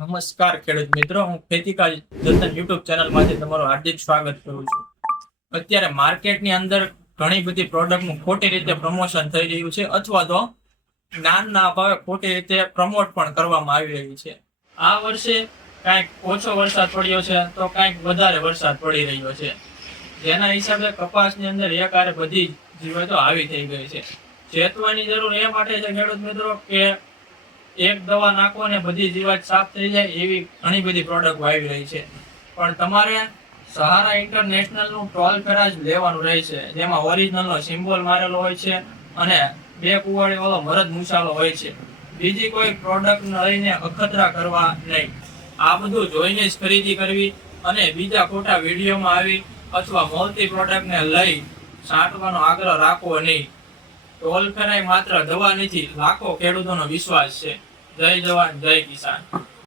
નમસ્કાર ખેડૂત મિત્રો, હું ખેતીકાજ જતન યુટ્યુબ ચેનલમાંથી તમારું હાર્દિક સ્વાગત કરું છું. અત્યારે માર્કેટની અંદર ઘણી બધી પ્રોડક્ટનું ખોટી રીતે પ્રમોશન થઈ રહ્યું છે, અથવા તો જ્ઞાનના અભાવે ખોટી રીતે પ્રમોટ પણ કરવામાં આવી રહ્યું છે. આ વર્ષે કાંઈક ઓછો વરસાદ પડ્યો છે તો કાંઈક વધારે વરસાદ પડી રહ્યો છે, જેના હિસાબે કપાસની અંદર એકારે બધી જીવાતો આવી થઈ ગઈ છે. ચેતવાની જરૂર એ માટે છે ખેડૂત મિત્રો કે એક દવા નાખો ને બધી જીવાત સાફ થઈ જાય એવી ઘણી બધી પ્રોડક્ટ આવી રહી છે. પણ તમારે સહારા ઇન્ટરનેશનલ નું ટોલ ફેરા જ લેવાનું રહે છે, જેમાં ઓરિજિનલ નો સિમ્બોલ મારેલો હોય છે અને 2 કુવાડી વાળો મરદ મૂછાલો હોય છે. બીજી કોઈ પ્રોડક્ટ લઈને અખતરા કરવા નહીં. આ બધું જોઈને જ ખરીદી કરવી અને બીજા ખોટા વિડીયોમાં આવી અથવા મળતી પ્રોડક્ટને લઈ છાંટવાનો આગ્રહ રાખવો નહીં. ટોલ ફેરાય માત્ર દવા નથી, લાખો ખેડૂતોનો વિશ્વાસ છે. જય જવાન, જય કિસાન.